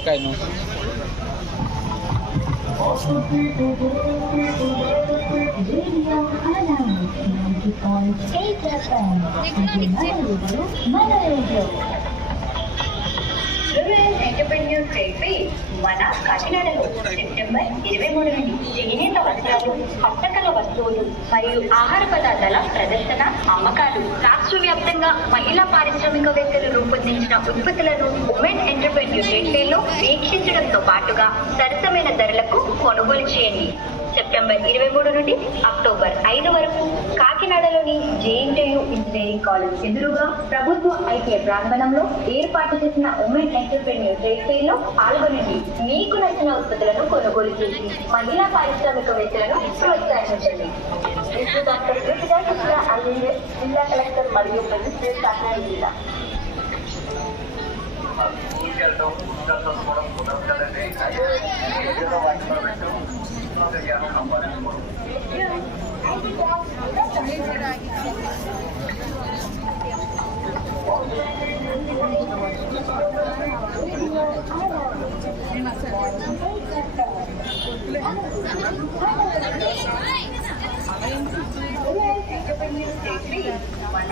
Okay, no. Entrepreneur trade fair మన కాకినాడలో September 23 నుండి చేనేత వస్త్రాలు, హస్తకళ వస్తువులు మరియు ఆహార పదార్థాల ప్రదర్శన, అమ్మకాలు, రాష్ట్ర వ్యాప్తంగా మహిళా పారిశ్రామికవేత్తలు రూపొందించిన ఉత్పత్తులను ఉమెన్ ఎంటర్‌ప్రెన్యూర్ ట్రేడ్ ఫెయిర్ లో వీక్షించడంతో పాటుగా సరసమైన ధరలకు కొనుగోలు చేయండి. సెప్టెంబర్ 23 నుండి అక్టోబర్ 5 వరకు కాకినాడలోని జేఎన్టీయు ఇంజనీరింగ్ కాలేజ్ ఎదురుగా ప్రభుత్వ ఐటీఐ ప్రాంగణంలో ఏర్పాటు చేసిన ఉమెన్ ఎంటర్‌ప్రెన్యూర్ ట్రేడ్ ఫెయిర్ లో పాల్గొనండి. మీకు నచ్చిన ఉత్పత్తులను కొనుగోలు చేసి మహిళా పారిశ్రామికవేత్తలను ప్రోత్సహించండి. డాక్టర్ జిల్లా కలెక్టర్ మరియు మెజిస్ట్రేట్ కాకినాడ జిల్లా. మన